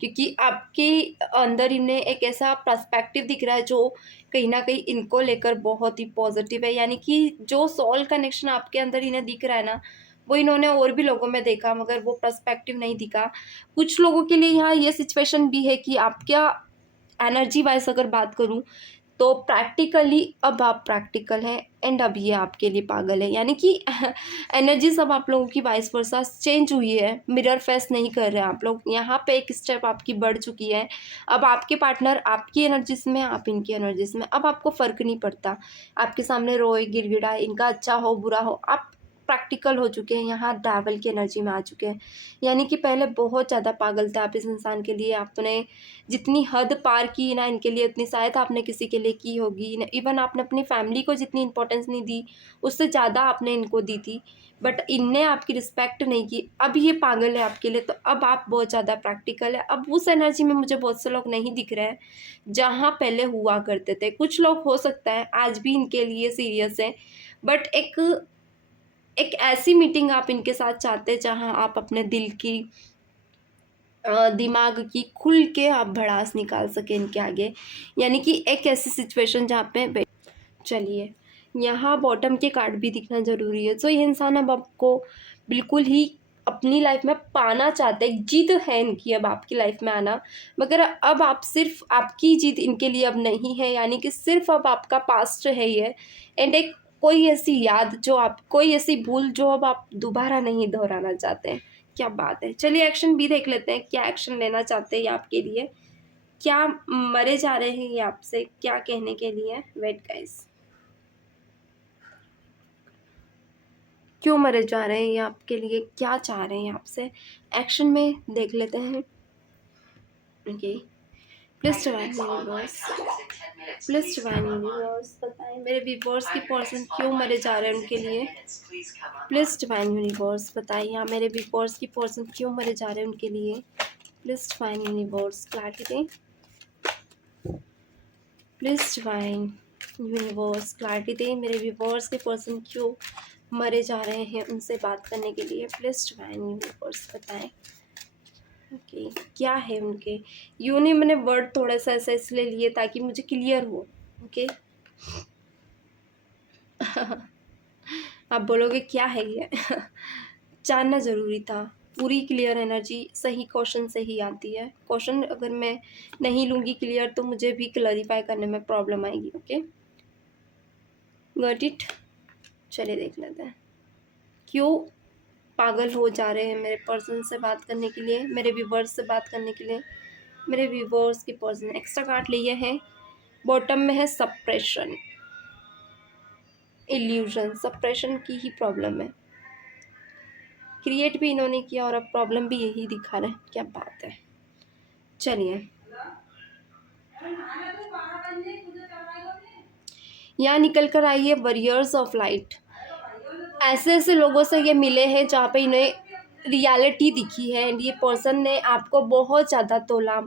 क्योंकि आपके अंदर इन्हें एक ऐसा पर्सपेक्टिव दिख रहा है जो कहीं ना कहीं इनको लेकर बहुत ही पॉजिटिव है। यानी कि जो सोल कनेक्शन आपके अंदर इन्हें दिख रहा है ना, वो इन्होंने और भी लोगों में देखा, मगर वो पर्सपेक्टिव नहीं दिखा। कुछ लोगों के लिए यहाँ ये सिचुएशन भी है कि आप क्या एनर्जी वाइज अगर बात करूँ तो प्रैक्टिकली अब आप प्रैक्टिकल हैं, एंड अब ये आपके लिए पागल है। यानी कि एनर्जी सब आप लोगों की वाइस वर्सा चेंज हुई है, मिरर फेस नहीं कर रहे हैं आप लोग, यहाँ पे एक स्टेप आपकी बढ़ चुकी है। अब आपके पार्टनर आपकी एनर्जीज में, आप इनकी एनर्जीज में, अब आपको फ़र्क नहीं पड़ता, आपके सामने रोए गिड़गिड़ाए, इनका अच्छा हो बुरा हो, आप प्रैक्टिकल हो चुके हैं, यहाँ डेविल की एनर्जी में आ चुके हैं। यानी कि पहले बहुत ज़्यादा पागल थे आप इस इंसान के लिए, आपने जितनी हद पार की ना इनके लिए, उतनी शायद आपने किसी के लिए की होगी। इवन आपने अपनी फैमिली को जितनी इंपॉर्टेंस नहीं दी, उससे ज़्यादा आपने इनको दी थी, बट इनने आपकी रिस्पेक्ट नहीं की। अब ये पागल है आपके लिए, तो अब आप बहुत ज़्यादा प्रैक्टिकल है। अब उस एनर्जी में मुझे बहुत से लोग नहीं दिख रहे हैं जहाँ पहले हुआ करते थे। कुछ लोग हो सकता है आज भी इनके लिए सीरियस है, बट एक ऐसी मीटिंग आप इनके साथ चाहते हैं जहां आप अपने दिल की दिमाग की खुल के आप भड़ास निकाल सकें इनके आगे। यानी कि एक ऐसी सिचुएशन जहाँ पे चलिए यहाँ बॉटम के कार्ड भी दिखना ज़रूरी है। तो ये इंसान अब आपको बिल्कुल ही अपनी लाइफ में पाना चाहते हैं, जिद है इनकी अब आपकी लाइफ में आना, मगर अब आप सिर्फ आपकी जिद इनके लिए अब नहीं है, यानी कि सिर्फ अब आपका पास्ट है ये, एंड एक कोई ऐसी याद जो आप, कोई ऐसी भूल जो अब आप दोबारा नहीं दोहराना चाहते हैं। क्या बात है। चलिए एक्शन भी देख लेते हैं, क्या एक्शन लेना चाहते हैं ये आपके लिए, क्या मरे जा रहे हैं ये आपसे, क्या कहने के लिए। वेट गाइस, क्यों मरे जा रहे हैं ये आपके लिए, क्या चाह रहे हैं आपसे, एक्शन में देख लेते हैं। Okay, please divine universe, please divine universe बताएं मेरे व्यूअर्स की पर्सन क्यों मरे जा रहे हैं उनके लिए। प्लीज डिवाइन यूनिवर्स बताएं यहाँ मेरे व्यूअर्स की पर्सन क्यों मरे जा रहे हैं उनके लिए। प्लीज डिवाइन यूनिवर्स क्लैरिटी दें, प्लीज डिवाइन यूनिवर्स क्लैरिटी दें मेरे व्यूअर्स के पर्सन क्यों मरे जा रहे हैं उनसे बात करने के लिए। प्लीज डिवाइन यूनिवर्स बताएं ओके क्या है उनके। यूनि मैंने वर्ड थोड़ा सा ऐसा इसलिए लिए ताकि मुझे क्लियर हो। ओके आप बोलोगे क्या है ये जानना ज़रूरी था। पूरी क्लियर एनर्जी सही क्वेश्चन से ही आती है। क्वेश्चन अगर मैं नहीं लूँगी क्लियर तो मुझे भी क्लैरिफाई करने में प्रॉब्लम आएगी। Okay got it. चलिए देख लेते हैं क्यों पागल हो जा रहे हैं मेरे पर्सन से बात करने के लिए, मेरे व्यूवर्स से बात करने के लिए। मेरे व्यूवर्स की पर्सन एक्स्ट्रा कार्ड लिए हैं। बॉटम में है सप्रेशन, इल्यूजन, सप्रेशन की ही प्रॉब्लम है। क्रिएट भी इन्होंने किया और अब प्रॉब्लम भी यही दिखा रहे हैं। क्या बात है। चलिए यहाँ निकल कर आई है वॉरियर्स ऑफ लाइट। ऐसे ऐसे लोगों से ये मिले हैं जहाँ पे इन्हें रियलिटी दिखी है, एंड ये पर्सन ने आपको बहुत ज़्यादा तोला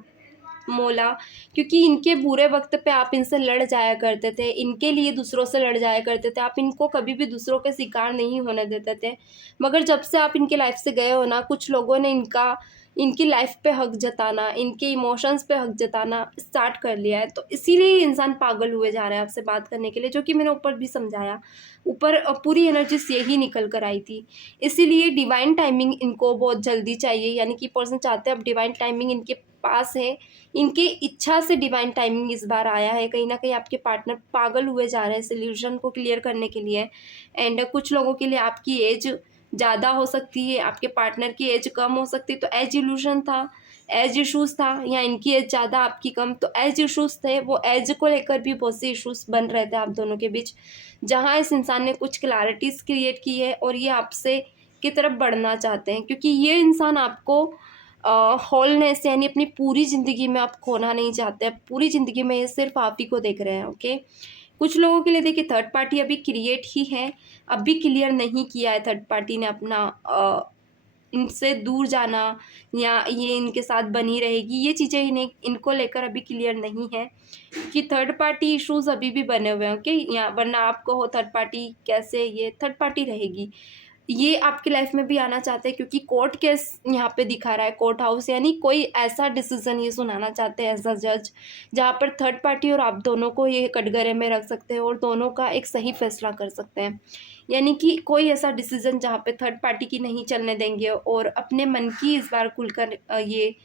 मोला, क्योंकि इनके बुरे वक्त पे आप इनसे लड़ जाया करते थे, इनके लिए दूसरों से लड़ जाया करते थे, आप इनको कभी भी दूसरों के शिकार नहीं होने देते थे। मगर जब से आप इनके लाइफ से गए हो ना, कुछ लोगों ने इनका इनकी लाइफ पे हक जताना, इनके इमोशंस पे हक जताना स्टार्ट कर लिया है। तो इसीलिए इंसान पागल हुए जा रहा है आपसे बात करने के लिए, जो कि मैंने ऊपर भी समझाया। ऊपर पूरी एनर्जीज यही निकल कर आई थी। इसीलिए डिवाइन टाइमिंग इनको बहुत जल्दी चाहिए, यानी कि पर्सन चाहते हैं अब डिवाइन टाइमिंग इनके पास है, इनके इच्छा से डिवाइन टाइमिंग इस बार आया है। कहीं ना कहीं आपके पार्टनर पागल हुए जा रहे हैं सोल्यूशन को क्लियर करने के लिए। एंड कुछ लोगों के लिए आपकी एज ज़्यादा हो सकती है, आपके पार्टनर की एज कम हो सकती है, तो एज इल्यूशन था, एज इश्यूज़ था, या इनकी एज ज़्यादा आपकी कम, तो एज इश्यूज़ थे। वो एज को लेकर भी बहुत से इश्यूज़ बन रहे थे आप दोनों के बीच, जहाँ इस इंसान ने कुछ क्लैरिटीज़ क्रिएट की है और ये आपसे की तरफ बढ़ना चाहते हैं, क्योंकि ये इंसान आपको होलनेस यानी अपनी पूरी ज़िंदगी में आप खोना नहीं चाहते। पूरी ज़िंदगी में ये सिर्फ आप ही को देख रहे हैं। ओके, कुछ लोगों के लिए देखिए थर्ड पार्टी अभी क्रिएट ही है, अभी क्लियर नहीं किया है थर्ड पार्टी ने अपना इनसे दूर जाना या ये इनके साथ बनी रहेगी, ये चीज़ें इन्हें इनको लेकर अभी क्लियर नहीं है कि थर्ड पार्टी इश्यूज अभी भी बने हुए हैं। ओके, या वरना आपको हो थर्ड पार्टी कैसे, ये थर्ड पार्टी रहेगी, ये आपकी लाइफ में भी आना चाहते हैं, क्योंकि कोर्ट केस यहाँ पे दिखा रहा है, कोर्ट हाउस, यानी कोई ऐसा डिसीजन ये सुनाना चाहते हैं एज अ जज, जहाँ पर थर्ड पार्टी और आप दोनों को ये कटघरे में रख सकते हैं और दोनों का एक सही फैसला कर सकते हैं। यानी कि कोई ऐसा डिसीजन जहाँ पे थर्ड पार्टी की नहीं चलने देंगे और अपने मन की इस बार खुलकर ये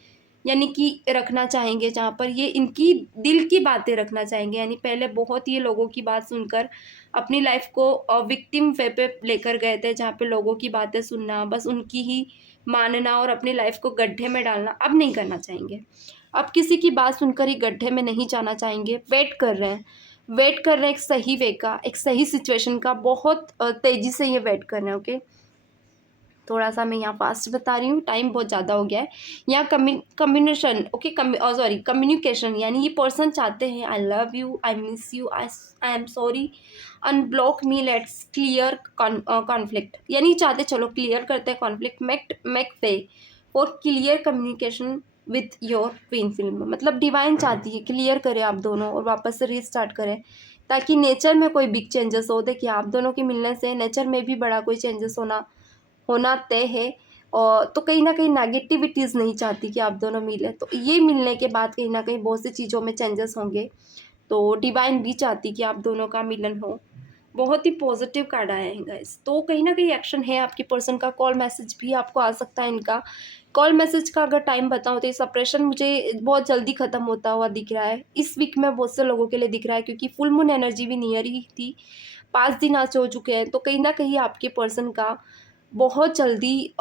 यानी कि रखना चाहेंगे, जहाँ पर ये इनकी दिल की बातें रखना चाहेंगे। यानी पहले बहुत ये लोगों की बात सुनकर अपनी लाइफ को विक्टिम वे पे लेकर गए थे, जहाँ पे लोगों की बातें सुनना, बस उनकी ही मानना और अपनी लाइफ को गड्ढे में डालना अब नहीं करना चाहेंगे। अब किसी की बात सुनकर ही गड्ढे में नहीं जाना चाहेंगे, वेट कर रहे हैं, वेट कर रहे हैं एक सही वे का, एक सही सिचुएशन का, बहुत तेज़ी से ये वेट कर रहे हैं। ओके, थोड़ा सा मैं यहाँ फास्ट बता रही हूँ, टाइम बहुत ज़्यादा हो गया है। यहाँ कम्युनिकेशन, ओके, सॉरी कम्युनिकेशन, यानी ये पर्सन चाहते हैं I love you, I miss you, I am sorry, unblock me, let's clear conflict, यानी चाहते चलो क्लियर करते हैं conflict, make way for clear communication with your twin film. मतलब डिवाइन चाहती है क्लियर करें आप दोनों और वापस से रीस्टार्ट करें, ताकि नेचर में कोई बिग चेंजेस हो। देखिए आप दोनों के मिलने से नेचर में भी बड़ा कोई चेंजेस होना तय है। और तो कहीं ना कहीं नेगेटिविटीज़ नहीं चाहती कि आप दोनों मिले, तो ये मिलने के बाद कहीं ना कहीं बहुत सी चीज़ों में चेंजेस होंगे। तो डिवाइन भी चाहती कि आप दोनों का मिलन हो। बहुत ही पॉजिटिव कार्ड आया है गाइस, तो कहीं ना कहीं एक्शन है आपके पर्सन का। कॉल मैसेज भी आपको आ सकता है इनका। कॉल मैसेज का अगर टाइम बताऊँ तो ये सप्रेशन मुझे बहुत जल्दी ख़त्म होता हुआ दिख रहा है इस वीक में, बहुत से लोगों के लिए दिख रहा है, क्योंकि फुल मून एनर्जी भी नियर ही थी, 5 दिन आज हो चुके हैं। तो कहीं ना कहीं आपके पर्सन का बहुत जल्दी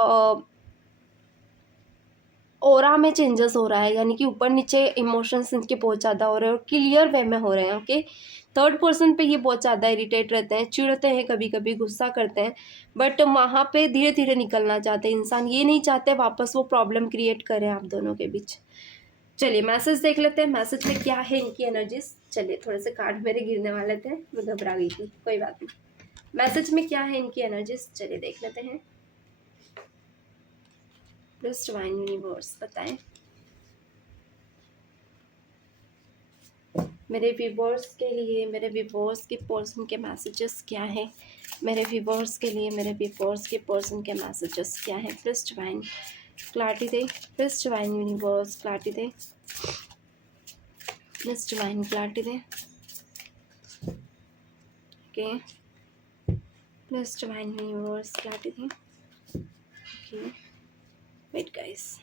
ऑरा में चेंजेस हो रहा है, यानी कि ऊपर नीचे इमोशंस इनके बहुत ज़्यादा हो रहे हैं और क्लियर वे में हो रहे हैं। ओके, थर्ड पर्सन पे ये बहुत ज़्यादा इरिटेट रहते हैं, चिढ़ते हैं, कभी कभी गुस्सा करते हैं, बट वहाँ पे धीरे धीरे निकलना चाहते हैं इंसान, ये नहीं चाहते वापस वो प्रॉब्लम क्रिएट करें आप दोनों के बीच। चलिए मैसेज देख लेते हैं, मैसेज में क्या है इनकी एनर्जीज। चलिए, थोड़े से कार्ड मेरे गिरने वाले थे, मैं घबरा गई थी, कोई बात नहीं। मैसेज में क्या है इनकी एनर्जीज, चलिए देख लेते हैं। प्लस डिवाइन यूनिवर्स बताएं मेरे व्यूवर्स के लिए, मेरे व्यूवर्स के पर्सन के मैसेजेस क्या हैं, मेरे व्यूवर्स के लिए, मेरे व्यूवर्स के पर्सन के मैसेजेस क्या हैं। प्लस डिवाइन क्लैरिटी दे, प्लस डिवाइन यूनिवर्स क्लैरिटी दे, प्लस डिवाइन क्लैरिटी दे। Okay, plus divine universe clarity दे। ओके, वेट गाइस,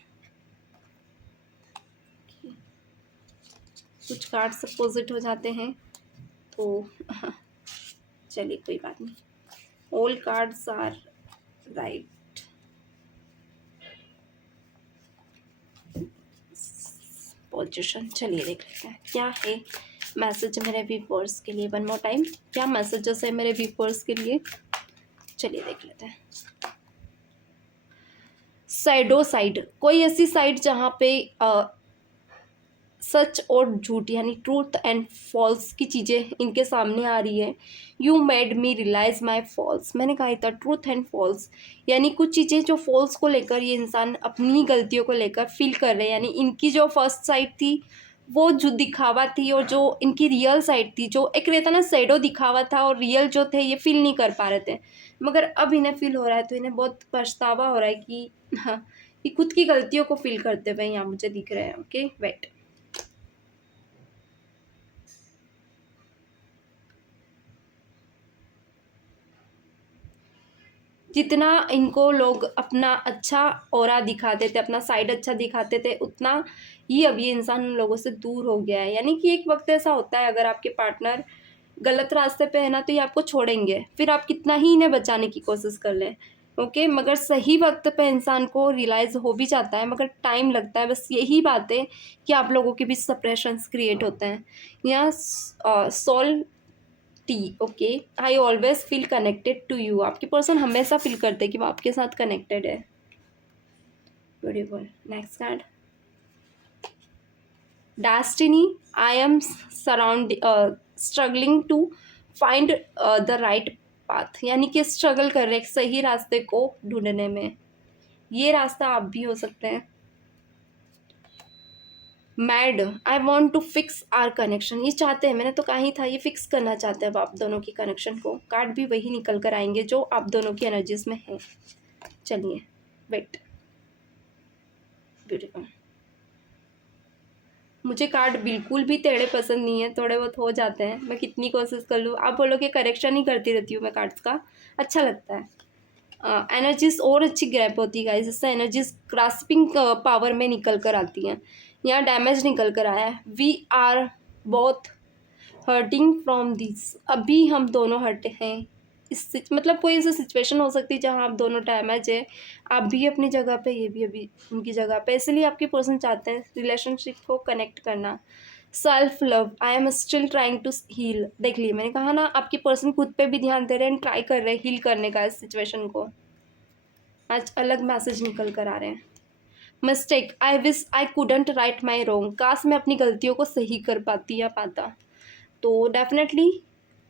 कुछ कार्ड्स अपोजिट हो जाते हैं तो चलिए कोई बात नहीं, all cards are right. Position, चलिए देख लेते हैं क्या है मैसेज मेरे व्यूअर्स के लिए। वन मोर टाइम, क्या मैसेजेस है मेरे व्यूअर्स के लिए, चलिए देख लेते हैं। सैडो साइड, कोई ऐसी साइड जहाँ पे सच और झूठ यानी ट्रूथ एंड फॉल्स की चीज़ें इनके सामने आ रही है। You made me realize my faults, मैंने कहा था ट्रूथ एंड फॉल्स, यानी कुछ चीज़ें जो फॉल्स को लेकर ये इंसान अपनी गलतियों को लेकर फील कर रहे हैं। यानी इनकी जो फर्स्ट साइड थी वो जो दिखावा थी, और जो इनकी रियल साइड थी, जो एक रहता ना सैडो दिखावा था और रियल जो थे ये फील नहीं कर पा रहे थे, मगर अब इन्हें फील हो रहा है, तो इन्हें बहुत पछतावा हो रहा है कि हाँ ये खुद की गलतियों को फील करते हुए यहाँ मुझे दिख रहे हैं। ओके वेट, जितना इनको लोग अपना अच्छा ऑरा दिखाते थे, अपना साइड अच्छा दिखाते थे, उतना ही अब ये इंसान उन लोगों से दूर हो गया है। यानी कि एक वक्त ऐसा होता है, अगर आपके पार्टनर गलत रास्ते पे है ना, तो ये आपको छोड़ेंगे, फिर आप कितना ही इन्हें बचाने की कोशिश कर लें। ओके, मगर सही वक्त पे इंसान को रियलाइज़ हो भी जाता है, मगर टाइम लगता है। बस यही बात है कि आप लोगों के बीच सेपरेशंस क्रिएट होते हैं। यहाँ soul T, okay, I always feel connected to you. आपकी पर्सन हमेशा फील करते हैं कि वो आपके साथ कनेक्टेड है। Beautiful. Next card, destiny, I am struggling to find the right path. यानी कि स्ट्रगल कर रहे हैं सही रास्ते को ढूंढने में। ये रास्ता आप भी हो सकते हैं। Mad, I want to fix our connection. ये चाहते हैं, मैंने तो कहा ही था, ये फिक्स करना चाहते हैं अब आप दोनों की कनेक्शन को। कार्ड भी वही निकल कर आएंगे जो आप दोनों की एनर्जीज में है। चलिए वेट, ब्यूटीफुल। मुझे कार्ड बिल्कुल भी टेढ़े पसंद नहीं है, थोड़े बहुत हो जाते हैं, मैं कितनी कोशिश कर लूँ। आप बोलोगे करेक्शन ही करती रहती हूँ मैं कार्ड्स का, अच्छा लगता है। एनर्जीज और अच्छी ग्रैप होती है गाइस, इससे एनर्जीज ग्रास्पिंग पावर में निकल कर आती हैं। यहाँ डैमेज निकल कर आया है। We are both hurting from this. अभी हम दोनों हर्ट हैं इस, मतलब कोई ऐसी सिचुएशन हो सकती है जहाँ आप दोनों डैमेज है। आप भी अपनी जगह पे, ये भी अभी उनकी जगह पे, इसलिए आपके पर्सन चाहते हैं रिलेशनशिप को कनेक्ट करना। Self love, I am still trying to heal. देख लिए, मैंने कहा ना, आपके पर्सन खुद पे भी ध्यान दे रहे हैं, ट्राई कर रहे हैं हील करने का इस सिचुएशन को। आज अलग मैसेज निकल कर आ रहे हैं। Mistake, I wish I couldn't write my wrong. काश मैं अपनी गलतियों को सही कर पाती या पाता। तो डेफिनेटली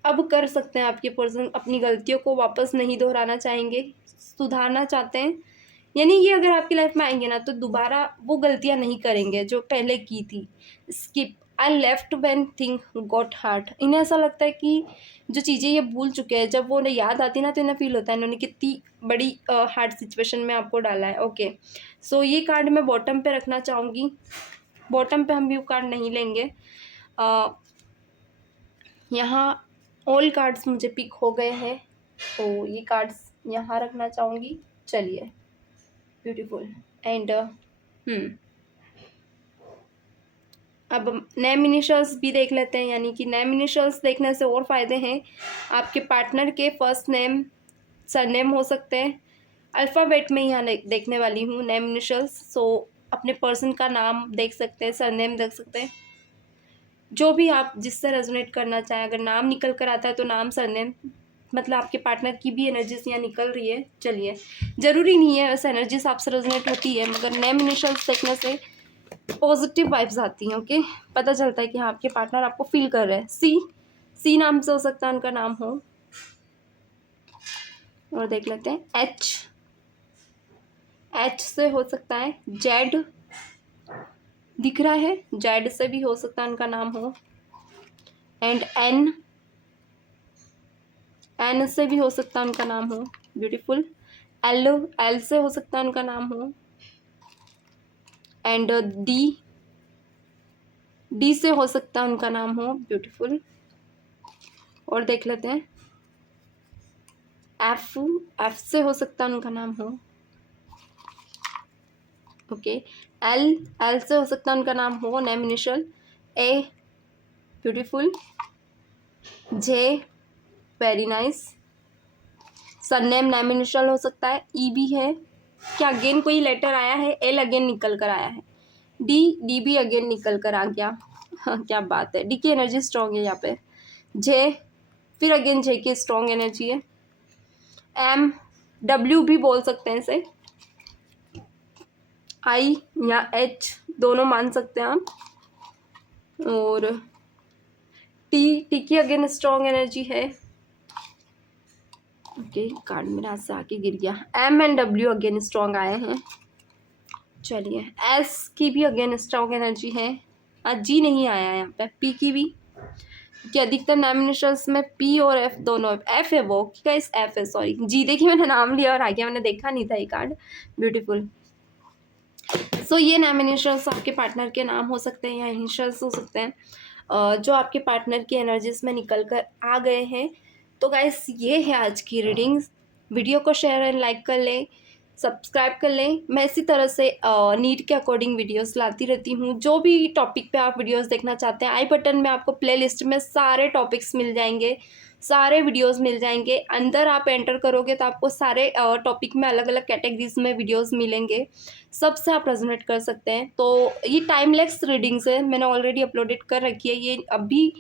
अब कर सकते हैं आपके पर्सन, अपनी गलतियों को वापस नहीं दोहराना चाहेंगे, सुधारना चाहते हैं। यानी ये अगर आपकी लाइफ में आएंगे ना, तो दोबारा वो गलतियां नहीं करेंगे जो पहले की थी। Skip, I left when thing got heart. इन्हें ऐसा लगता है कि जो चीज़ें ये भूल चुके हैं, जब वो उन्हें याद आती ना, तो इन्हें फील होता है इन्होंने कितनी बड़ी हार्ड सिचुएशन में आपको डाला है। ओके, सो ये कार्ड मैं बॉटम पे रखना चाहूँगी। बॉटम पे हम व्यू कार्ड नहीं लेंगे। यहाँ ऑल कार्ड्स मुझे पिक हो गए हैं, तो ये कार्ड्स यहाँ रखना चाहूँगी। चलिए, ब्यूटीफुल। एंड अब नेम इनिशियल्स भी देख लेते हैं। यानी कि नेम इनिशियल्स देखने से और फ़ायदे हैं। आपके पार्टनर के फर्स्ट नेम, सरनेम हो सकते हैं। अल्फ़ाबेट में यहाँ देखने वाली हूँ नेम इनिशियल्स, सो अपने पर्सन का नाम देख सकते हैं, सरनेम देख सकते हैं, जो भी आप जिससे रेजोनेट करना चाहें। अगर नाम निकल कर आता है तो नाम, सरनेम, मतलब आपके पार्टनर की भी एनर्जीज यहाँ निकल रही है। चलिए, ज़रूरी नहीं है वैसे एनर्जीज आपसे रेजोनेट होती है, मगर नेम इनिशियल्स देखने से पॉजिटिव वाइब्स आती हैं। ओके, पता चलता है कि हाँ, आपके पार्टनर आपको फील कर रहे हैं। सी नाम से हो सकता है उनका नाम हो। और देख लेते हैं एच से हो सकता है। जेड दिख रहा है, जेड से भी हो सकता है उनका नाम हो। एंड एन से भी हो सकता है उनका नाम हो। ब्यूटीफुल। एल से हो सकता है उनका नाम हो। एंड डी से हो सकता है उनका नाम हो। ब्यूटीफुल। और देख लेते हैं एफ से हो सकता है उनका नाम हो। ओके, एल से हो सकता है उनका नाम हो, name initial. A, beautiful. J, very nice. Surname name initial हो सकता है। ई भी है क्या, अगेन कोई लेटर आया है। एल अगेन निकल कर आया है। डी भी अगेन निकल कर आ गया। हाँ, क्या बात है, डी की एनर्जी स्ट्रॉन्ग है यहाँ पे। जे, फिर अगेन जे की स्ट्रॉन्ग एनर्जी है। एम, डब्ल्यू भी बोल सकते हैं इसे। आई या एच दोनों मान सकते हैं आप। और टी की अगेन स्ट्रॉन्ग एनर्जी है। ओके, कार्ड मेरे हाथ से आके गिर गया। M and W again strong आए हैं। चलिए, एस की भी अगेन स्ट्रॉन्ग एनर्जी है। आज जी नहीं आया है यहाँ पे। पी की भी, कि अधिकतर नॉमिनेशंस में पी और एफ दोनों। एफ है वो, गाइस एफ है, सॉरी। जी देखिए, मैंने नाम लिया और आ गया, मैंने देखा नहीं था ये कार्ड। ब्यूटीफुल। सो ये नेम इनिशियल्स आपके पार्टनर के नाम हो सकते हैं या इनिशियल्स हो सकते हैं जो आपके पार्टनर की एनर्जीज में निकल कर आ गए हैं। तो गाइस ये है आज की रीडिंग्स। वीडियो को शेयर एंड लाइक कर लें, सब्सक्राइब कर लें। मैं इसी तरह से नीड के अकॉर्डिंग वीडियोस लाती रहती हूँ। जो भी टॉपिक पे आप वीडियोस देखना चाहते हैं, आई बटन में आपको प्लेलिस्ट में सारे टॉपिक्स मिल जाएंगे, सारे वीडियोस मिल जाएंगे। अंदर आप एंटर करोगे तो आपको सारे टॉपिक में अलग अलग कैटेगरीज में वीडियोस मिलेंगे, सबसे आप रेजोनेट कर सकते हैं। तो ये टाइमलेस रीडिंग्स है, मैंने ऑलरेडी अपलोडेड कर रखी है। ये अभी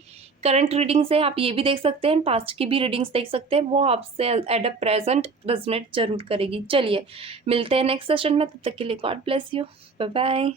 करंट रीडिंग्स है, आप ये भी देख सकते हैं, पास्ट की भी रीडिंग्स देख सकते हैं। वो आपसे एट अ प्रेजेंट रेजोनेट जरूर करेगी। चलिए मिलते हैं नेक्स्ट सेशन में, तब तक के लिए God bless you, bye bye.